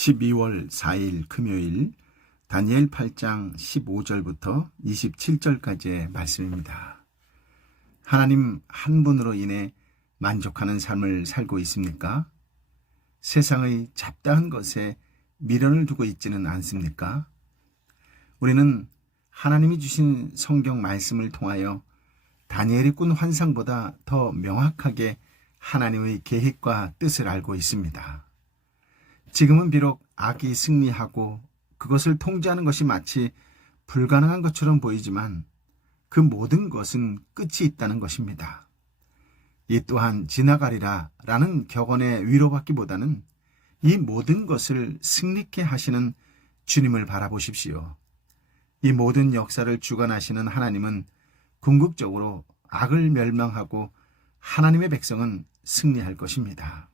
12월 4일 금요일 다니엘 8장 15절부터 27절까지의 말씀입니다. 하나님 한 분으로 인해 만족하는 삶을 살고 있습니까? 세상의 잡다한 것에 미련을 두고 있지는 않습니까? 우리는 하나님이 주신 성경 말씀을 통하여 다니엘이 꾼 환상보다 더 명확하게 하나님의 계획과 뜻을 알고 있습니다. 지금은 비록 악이 승리하고 그것을 통제하는 것이 마치 불가능한 것처럼 보이지만 그 모든 것은 끝이 있다는 것입니다. 이 또한 지나가리라 라는 격언의 위로받기보다는 이 모든 것을 승리케 하시는 주님을 바라보십시오. 이 모든 역사를 주관하시는 하나님은 궁극적으로 악을 멸망하고 하나님의 백성은 승리할 것입니다.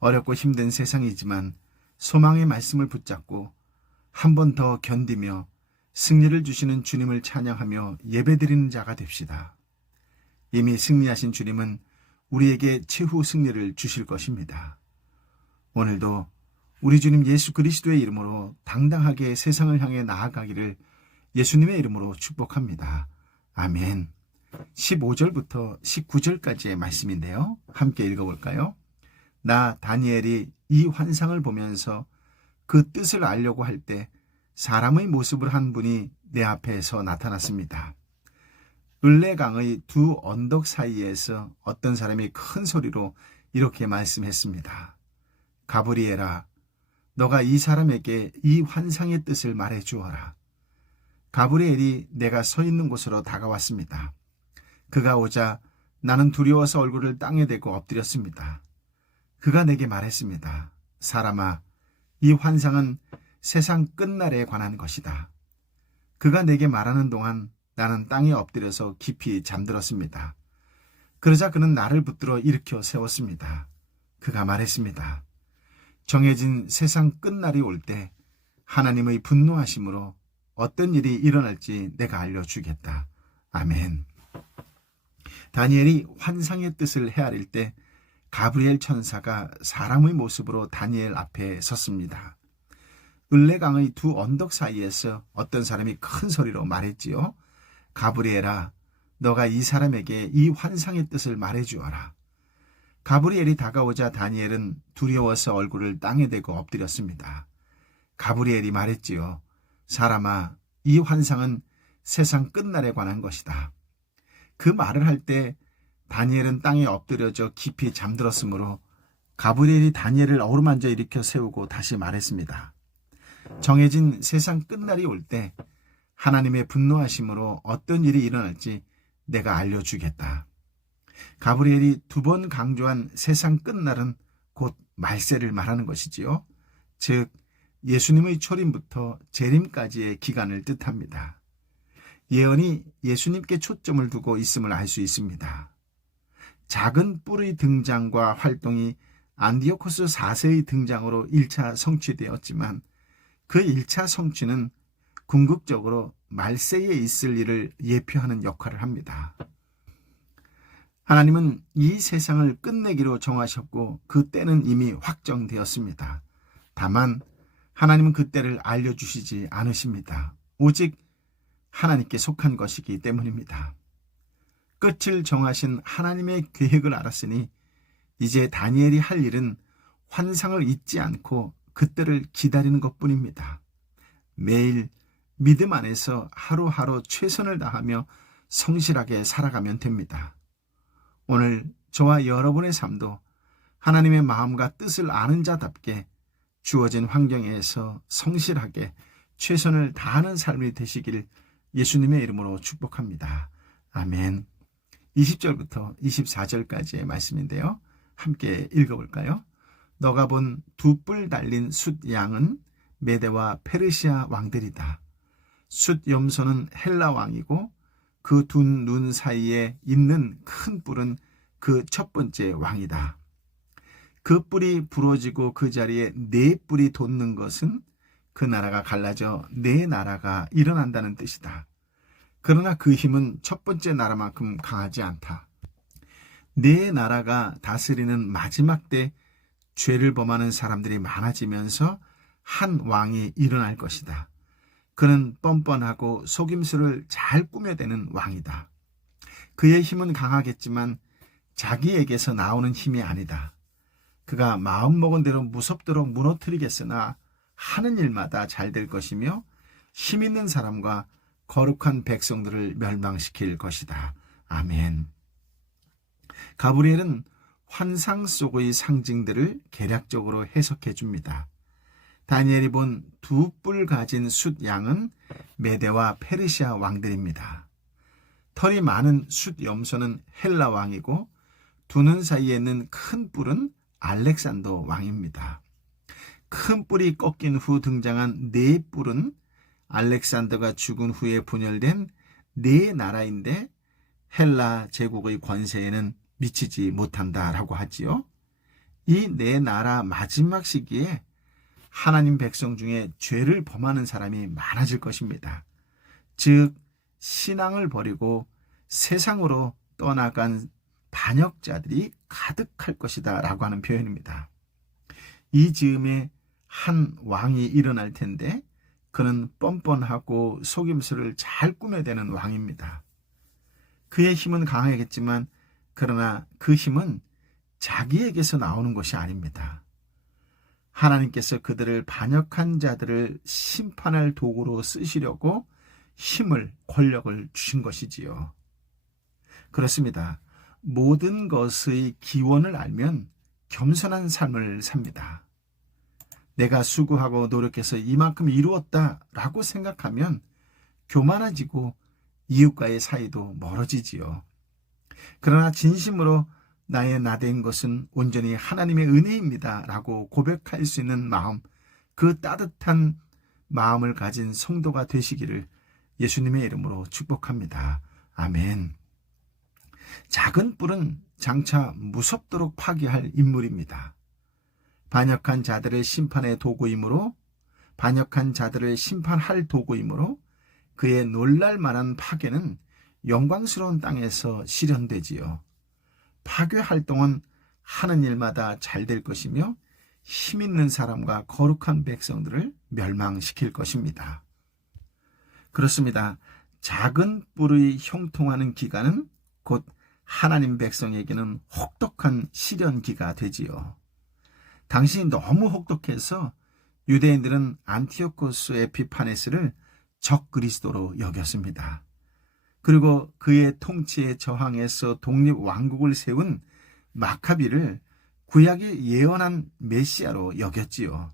어렵고 힘든 세상이지만 소망의 말씀을 붙잡고 한 번 더 견디며 승리를 주시는 주님을 찬양하며 예배드리는 자가 됩시다. 이미 승리하신 주님은 우리에게 최후 승리를 주실 것입니다. 오늘도 우리 주님 예수 그리스도의 이름으로 당당하게 세상을 향해 나아가기를 예수님의 이름으로 축복합니다. 아멘. 15절부터 19절까지의 말씀인데요. 함께 읽어볼까요? 나 다니엘이 이 환상을 보면서 그 뜻을 알려고 할 때 사람의 모습을 한 분이 내 앞에서 나타났습니다. 을레강의 두 언덕 사이에서 어떤 사람이 큰 소리로 이렇게 말씀했습니다. 가브리엘아, 너가 이 사람에게 이 환상의 뜻을 말해 주어라. 가브리엘이 내가 서 있는 곳으로 다가왔습니다. 그가 오자 나는 두려워서 얼굴을 땅에 대고 엎드렸습니다. 그가 내게 말했습니다. 사람아, 이 환상은 세상 끝날에 관한 것이다. 그가 내게 말하는 동안 나는 땅에 엎드려서 깊이 잠들었습니다. 그러자 그는 나를 붙들어 일으켜 세웠습니다. 그가 말했습니다. 정해진 세상 끝날이 올 때 하나님의 분노하심으로 어떤 일이 일어날지 내가 알려주겠다. 아멘. 다니엘이 환상의 뜻을 헤아릴 때 가브리엘 천사가 사람의 모습으로 다니엘 앞에 섰습니다. 을레강의 두 언덕 사이에서 어떤 사람이 큰 소리로 말했지요. 가브리엘아, 너가 이 사람에게 이 환상의 뜻을 말해주어라. 가브리엘이 다가오자 다니엘은 두려워서 얼굴을 땅에 대고 엎드렸습니다. 가브리엘이 말했지요. 사람아, 이 환상은 세상 끝날에 관한 것이다. 그 말을 할 때 다니엘은 땅에 엎드려져 깊이 잠들었으므로 가브리엘이 다니엘을 어루만져 일으켜 세우고 다시 말했습니다. 정해진 세상 끝날이 올 때 하나님의 분노하심으로 어떤 일이 일어날지 내가 알려주겠다. 가브리엘이 두 번 강조한 세상 끝날은 곧 말세를 말하는 것이지요. 즉 예수님의 초림부터 재림까지의 기간을 뜻합니다. 예언이 예수님께 초점을 두고 있음을 알 수 있습니다. 작은 뿔의 등장과 활동이 안디오코스 4세의 등장으로 1차 성취되었지만 그 1차 성취는 궁극적으로 말세에 있을 일을 예표하는 역할을 합니다. 하나님은 이 세상을 끝내기로 정하셨고 그 때는 이미 확정되었습니다. 다만 하나님은 그 때를 알려주시지 않으십니다. 오직 하나님께 속한 것이기 때문입니다. 끝을 정하신 하나님의 계획을 알았으니 이제 다니엘이 할 일은 환상을 잊지 않고 그때를 기다리는 것뿐입니다. 매일 믿음 안에서 하루하루 최선을 다하며 성실하게 살아가면 됩니다. 오늘 저와 여러분의 삶도 하나님의 마음과 뜻을 아는 자답게 주어진 환경에서 성실하게 최선을 다하는 삶이 되시길 예수님의 이름으로 축복합니다. 아멘. 20절부터 24절까지의 말씀인데요. 함께 읽어볼까요? 너가 본 두 뿔 달린 숫 양은 메대와 페르시아 왕들이다. 숫 염소는 헬라 왕이고 그 두 눈 사이에 있는 큰 뿔은 그 첫 번째 왕이다. 그 뿔이 부러지고 그 자리에 네 뿔이 돋는 것은 그 나라가 갈라져 네 나라가 일어난다는 뜻이다. 그러나 그 힘은 첫 번째 나라만큼 강하지 않다. 네 나라가 다스리는 마지막 때 죄를 범하는 사람들이 많아지면서 한 왕이 일어날 것이다. 그는 뻔뻔하고 속임수를 잘 꾸며대는 왕이다. 그의 힘은 강하겠지만 자기에게서 나오는 힘이 아니다. 그가 마음먹은 대로 무섭도록 무너뜨리겠으나 하는 일마다 잘 될 것이며 힘 있는 사람과 거룩한 백성들을 멸망시킬 것이다. 아멘. 가브리엘은 환상 속의 상징들을 개략적으로 해석해 줍니다. 다니엘이 본 두 뿔 가진 숫 양은 메대와 페르시아 왕들입니다. 털이 많은 숫 염소는 헬라 왕이고 두 눈 사이에 있는 큰 뿔은 알렉산더 왕입니다. 큰 뿔이 꺾인 후 등장한 네 뿔은 알렉산더가 죽은 후에 분열된 네 나라인데 헬라 제국의 권세에는 미치지 못한다라고 하지요. 이 네 나라 마지막 시기에 하나님 백성 중에 죄를 범하는 사람이 많아질 것입니다. 즉 신앙을 버리고 세상으로 떠나간 반역자들이 가득할 것이다 라고 하는 표현입니다. 이 즈음에 한 왕이 일어날 텐데 그는 뻔뻔하고 속임수를 잘 꾸며대는 왕입니다. 그의 힘은 강하겠지만 그러나 그 힘은 자기에게서 나오는 것이 아닙니다. 하나님께서 그들을 반역한 자들을 심판할 도구로 쓰시려고 힘을, 권력을 주신 것이지요. 그렇습니다. 모든 것의 기원을 알면 겸손한 삶을 삽니다. 내가 수고하고 노력해서 이만큼 이루었다라고 생각하면 교만해지고 이웃과의 사이도 멀어지지요. 그러나 진심으로 나의 나된 것은 온전히 하나님의 은혜입니다 라고 고백할 수 있는 마음, 그 따뜻한 마음을 가진 성도가 되시기를 예수님의 이름으로 축복합니다. 아멘. 작은 뿔은 장차 무섭도록 파괴할 인물입니다. 반역한 자들을 심판의 도구이므로, 반역한 자들을 심판할 도구이므로 그의 놀랄 만한 파괴는 영광스러운 땅에서 실현되지요. 파괴 활동은 하는 일마다 잘 될 것이며 힘 있는 사람과 거룩한 백성들을 멸망시킬 것입니다. 그렇습니다. 작은 뿔의 형통하는 기간은 곧 하나님 백성에게는 혹독한 시련기가 되지요. 당시 너무 혹독해서 유대인들은 안티오코스 에피파네스를 적그리스도로 여겼습니다. 그리고 그의 통치에 저항해서 독립왕국을 세운 마카비를 구약이 예언한 메시아로 여겼지요.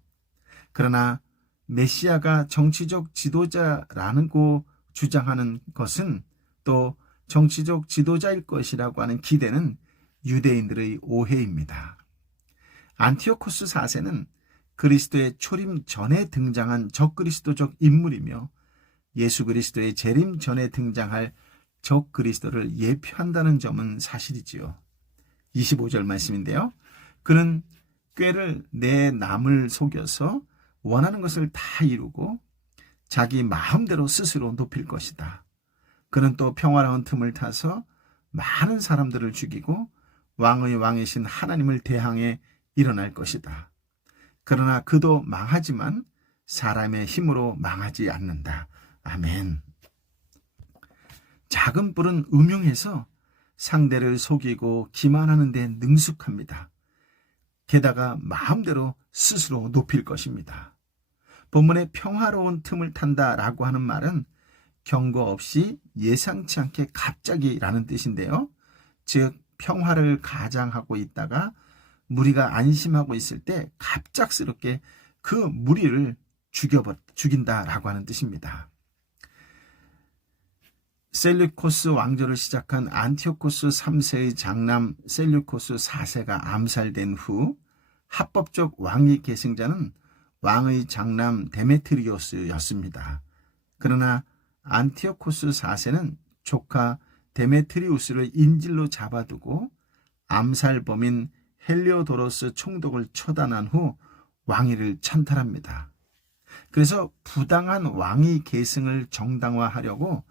그러나 메시아가 정치적 지도자라고 주장하는 것은 또 정치적 지도자일 것이라고 하는 기대는 유대인들의 오해입니다. 안티오코스 4세는 그리스도의 초림 전에 등장한 적그리스도적 인물이며 예수 그리스도의 재림 전에 등장할 적그리스도를 예표한다는 점은 사실이지요. 25절 말씀인데요. 그는 꾀를 내 남을 속여서 원하는 것을 다 이루고 자기 마음대로 스스로 높일 것이다. 그는 또 평화로운 틈을 타서 많은 사람들을 죽이고 왕의 왕이신 하나님을 대항해 일어날 것이다. 그러나 그도 망하지만 사람의 힘으로 망하지 않는다. 아멘. 작은 뿔은 음흉해서 상대를 속이고 기만하는 데 능숙합니다. 게다가 마음대로 스스로 높일 것입니다. 본문에 평화로운 틈을 탄다라고 하는 말은 경고 없이 예상치 않게 갑자기라는 뜻인데요. 즉 평화를 가장하고 있다가 무리가 안심하고 있을 때 갑작스럽게 그 무리를 죽인다라고 하는 뜻입니다. 셀류코스 왕조를 시작한 안티오코스 3세의 장남 셀류코스 4세가 암살된 후 합법적 왕위 계승자는 왕의 장남 데메트리오스였습니다. 그러나 안티오코스 4세는 조카 데메트리우스를 인질로 잡아두고 암살범인 헬리오도로스 총독을 처단한 후 왕위를 찬탈합니다. 그래서 부당한 왕위 계승을 정당화하려고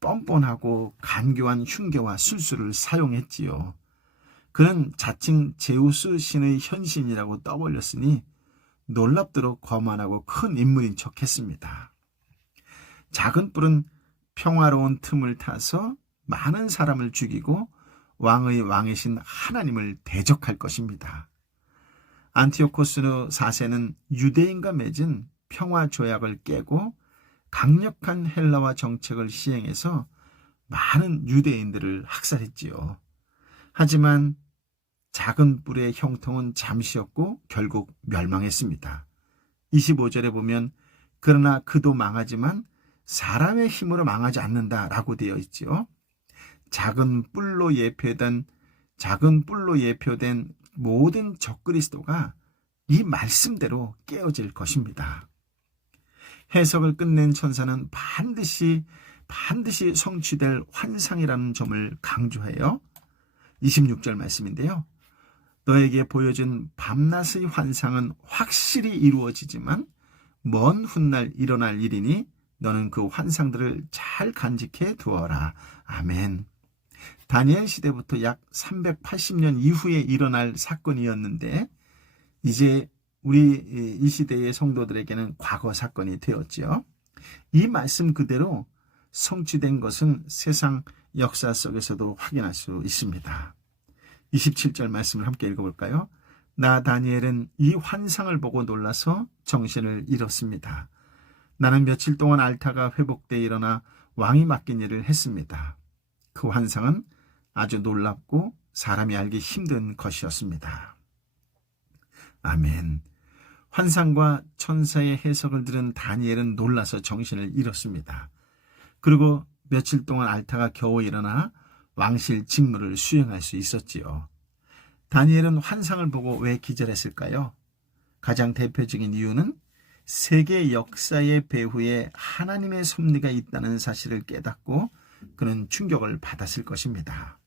뻔뻔하고 간교한 흉계와 술수를 사용했지요. 그는 자칭 제우스 신의 현신이라고 떠벌렸으니 놀랍도록 거만하고 큰 인물인 척했습니다. 작은 뿔은 평화로운 틈을 타서 많은 사람을 죽이고 왕의 왕이신 하나님을 대적할 것입니다. 안티오코스 4세는 유대인과 맺은 평화 조약을 깨고 강력한 헬라화 정책을 시행해서 많은 유대인들을 학살했지요. 하지만 작은 뿔의 형통은 잠시였고 결국 멸망했습니다. 25절에 보면 그러나 그도 망하지만 사람의 힘으로 망하지 않는다라고 되어 있지요. 작은 뿔로 예표된 모든 적그리스도가 이 말씀대로 깨어질 것입니다. 해석을 끝낸 천사는 반드시 성취될 환상이라는 점을 강조해요. 26절 말씀인데요. 너에게 보여준 밤낮의 환상은 확실히 이루어지지만 먼 훗날 일어날 일이니 너는 그 환상들을 잘 간직해 두어라. 아멘. 다니엘 시대부터 약 380년 이후에 일어날 사건이었는데 이제 우리 이 시대의 성도들에게는 과거 사건이 되었지요. 이 말씀 그대로 성취된 것은 세상 역사 속에서도 확인할 수 있습니다. 27절 말씀을 함께 읽어볼까요? 나 다니엘은 이 환상을 보고 놀라서 정신을 잃었습니다. 나는 며칠 동안 알타가 회복돼 일어나 왕이 맡긴 일을 했습니다. 그 환상은 아주 놀랍고 사람이 알기 힘든 것이었습니다. 아멘. 환상과 천사의 해석을 들은 다니엘은 놀라서 정신을 잃었습니다. 그리고 며칠 동안 알타가 겨우 일어나 왕실 직무를 수행할 수 있었지요. 다니엘은 환상을 보고 왜 기절했을까요? 가장 대표적인 이유는 세계 역사의 배후에 하나님의 섭리가 있다는 사실을 깨닫고 그는 충격을 받았을 것입니다.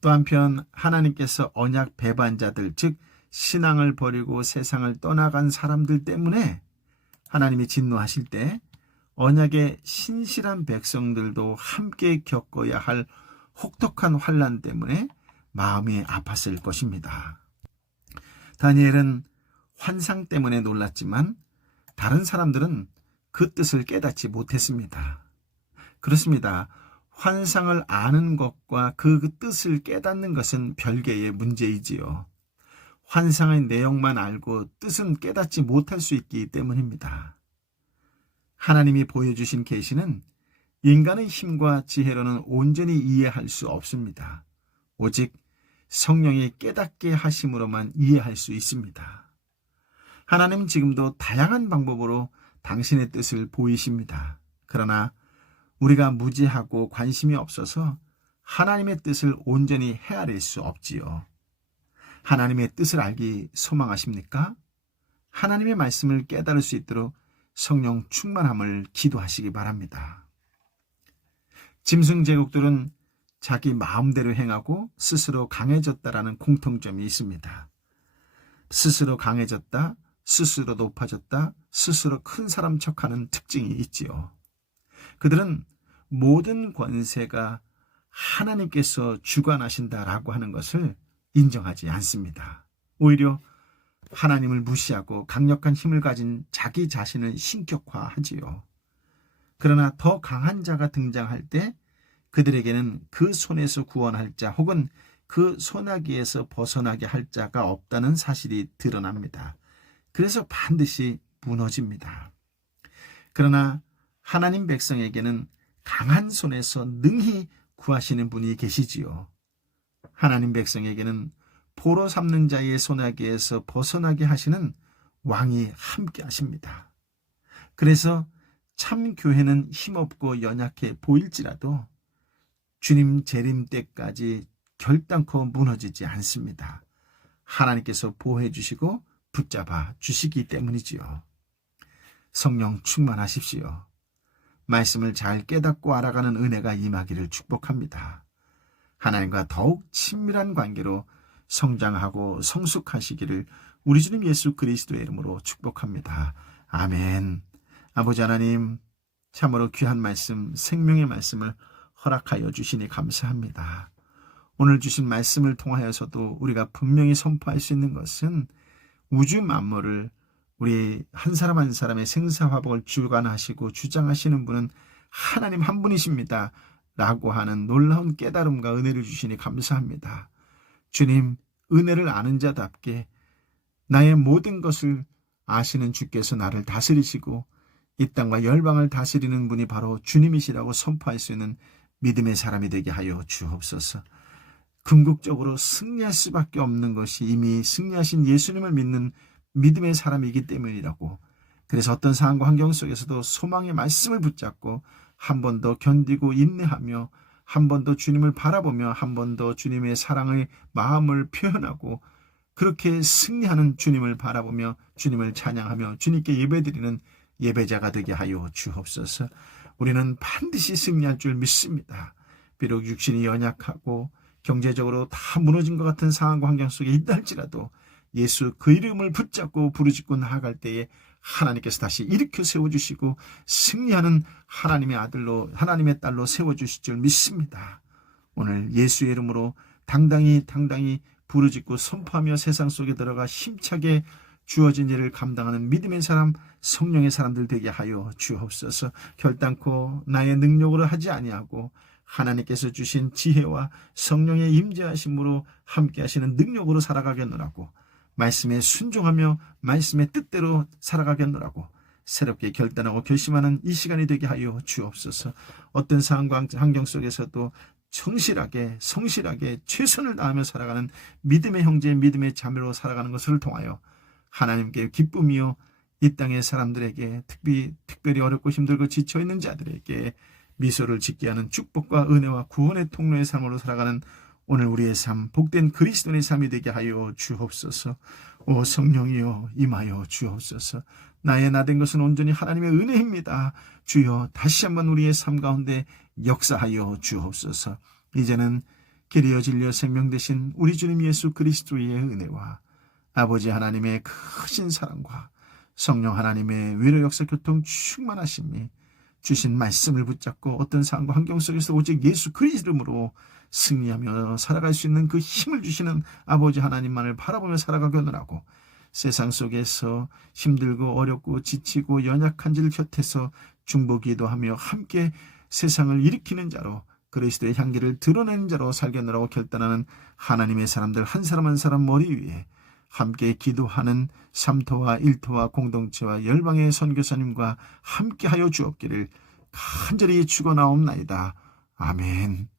또 한편 하나님께서 언약 배반자들, 즉 신앙을 버리고 세상을 떠나간 사람들 때문에 하나님이 진노하실 때 언약의 신실한 백성들도 함께 겪어야 할 혹독한 환난 때문에 마음이 아팠을 것입니다. 다니엘은 환상 때문에 놀랐지만 다른 사람들은 그 뜻을 깨닫지 못했습니다. 그렇습니다. 환상을 아는 것과 그 뜻을 깨닫는 것은 별개의 문제이지요. 환상의 내용만 알고 뜻은 깨닫지 못할 수 있기 때문입니다. 하나님이 보여주신 계시는 인간의 힘과 지혜로는 온전히 이해할 수 없습니다. 오직 성령이 깨닫게 하심으로만 이해할 수 있습니다. 하나님은 지금도 다양한 방법으로 당신의 뜻을 보이십니다. 그러나 우리가 무지하고 관심이 없어서 하나님의 뜻을 온전히 헤아릴 수 없지요. 하나님의 뜻을 알기 소망하십니까? 하나님의 말씀을 깨달을 수 있도록 성령 충만함을 기도하시기 바랍니다. 짐승 제국들은 자기 마음대로 행하고 스스로 강해졌다라는 공통점이 있습니다. 스스로 강해졌다, 스스로 높아졌다, 스스로 큰 사람 척하는 특징이 있지요. 그들은 모든 권세가 하나님께서 주관하신다라고 하는 것을 인정하지 않습니다. 오히려 하나님을 무시하고 강력한 힘을 가진 자기 자신을 신격화하지요. 그러나 더 강한 자가 등장할 때 그들에게는 그 손에서 구원할 자 혹은 그 소나기에서 벗어나게 할 자가 없다는 사실이 드러납니다. 그래서 반드시 무너집니다. 그러나 하나님 백성에게는 강한 손에서 능히 구하시는 분이 계시지요. 하나님 백성에게는 포로 삼는 자의 소나기에서 벗어나게 하시는 왕이 함께 하십니다. 그래서 참 교회는 힘없고 연약해 보일지라도 주님 재림 때까지 결단코 무너지지 않습니다. 하나님께서 보호해 주시고 붙잡아 주시기 때문이지요. 성령 충만하십시오. 말씀을 잘 깨닫고 알아가는 은혜가 임하기를 축복합니다. 하나님과 더욱 친밀한 관계로 성장하고 성숙하시기를 우리 주님 예수 그리스도의 이름으로 축복합니다. 아멘. 아버지 하나님, 참으로 귀한 말씀, 생명의 말씀을 허락하여 주시니 감사합니다. 오늘 주신 말씀을 통하여서도 우리가 분명히 선포할 수 있는 것은 우주 만물을 우리 한 사람 한 사람의 생사화복을 주관하시고 주장하시는 분은 하나님 한 분이십니다 라고 하는 놀라운 깨달음과 은혜를 주시니 감사합니다. 주님, 은혜를 아는 자답게 나의 모든 것을 아시는 주께서 나를 다스리시고 이 땅과 열방을 다스리는 분이 바로 주님이시라고 선포할 수 있는 믿음의 사람이 되게 하여 주옵소서. 궁극적으로 승리할 수밖에 없는 것이 이미 승리하신 예수님을 믿는 믿음의 사람이기 때문이라고. 그래서 어떤 상황과 환경 속에서도 소망의 말씀을 붙잡고 한 번 더 견디고 인내하며 한 번 더 주님을 바라보며 한 번 더 주님의 사랑의 마음을 표현하고 그렇게 승리하는 주님을 바라보며 주님을 찬양하며 주님께 예배드리는 예배자가 되게 하여 주옵소서. 우리는 반드시 승리할 줄 믿습니다. 비록 육신이 연약하고 경제적으로 다 무너진 것 같은 상황과 환경 속에 있다 할지라도 예수 그 이름을 붙잡고 부르짖고 나아갈 때에 하나님께서 다시 일으켜 세워주시고 승리하는 하나님의 아들로 하나님의 딸로 세워주실 줄 믿습니다. 오늘 예수의 이름으로 당당히 부르짖고 선포하며 세상 속에 들어가 힘차게 주어진 일을 감당하는 믿음의 사람, 성령의 사람들 되게 하여 주옵소서. 결단코 나의 능력으로 하지 아니하고 하나님께서 주신 지혜와 성령의 임재하심으로 함께 하시는 능력으로 살아가겠노라고, 말씀에 순종하며 말씀의 뜻대로 살아가겠노라고 새롭게 결단하고 결심하는 이 시간이 되게 하여 주옵소서. 어떤 상황과 환경 속에서도 성실하게 최선을 다하며 살아가는 믿음의 형제, 믿음의 자매로 살아가는 것을 통하여 하나님께 기쁨이요 이 땅의 사람들에게 특별히 어렵고 힘들고 지쳐있는 자들에게 미소를 짓게 하는 축복과 은혜와 구원의 통로의 삶으로 살아가는 오늘 우리의 삶, 복된 그리스도인의 삶이 되게 하여 주옵소서. 오 성령이여 임하여 주옵소서. 나의 나된 것은 온전히 하나님의 은혜입니다. 주여 다시 한번 우리의 삶 가운데 역사하여 주옵소서. 이제는 길이여 진리여 생명 되신 우리 주님 예수 그리스도의 은혜와 아버지 하나님의 크신 사랑과 성령 하나님의 위로 역사 교통 충만하심이 주신 말씀을 붙잡고 어떤 상황과 환경 속에서 오직 예수 그리스도 이름으로 승리하며 살아갈 수 있는 그 힘을 주시는 아버지 하나님만을 바라보며 살아가려고 세상 속에서 힘들고 어렵고 지치고 연약한 자들 곁에서 중보기도하며 함께 세상을 일으키는 자로 그리스도의 향기를 드러내는 자로 살겠노라고 결단하는 하나님의 사람들 한 사람 한 사람 머리 위에 함께 기도하는 삼토와 일토와 공동체와 열방의 선교사님과 함께하여 주옵기를 간절히 축원하옵나이다. 아멘.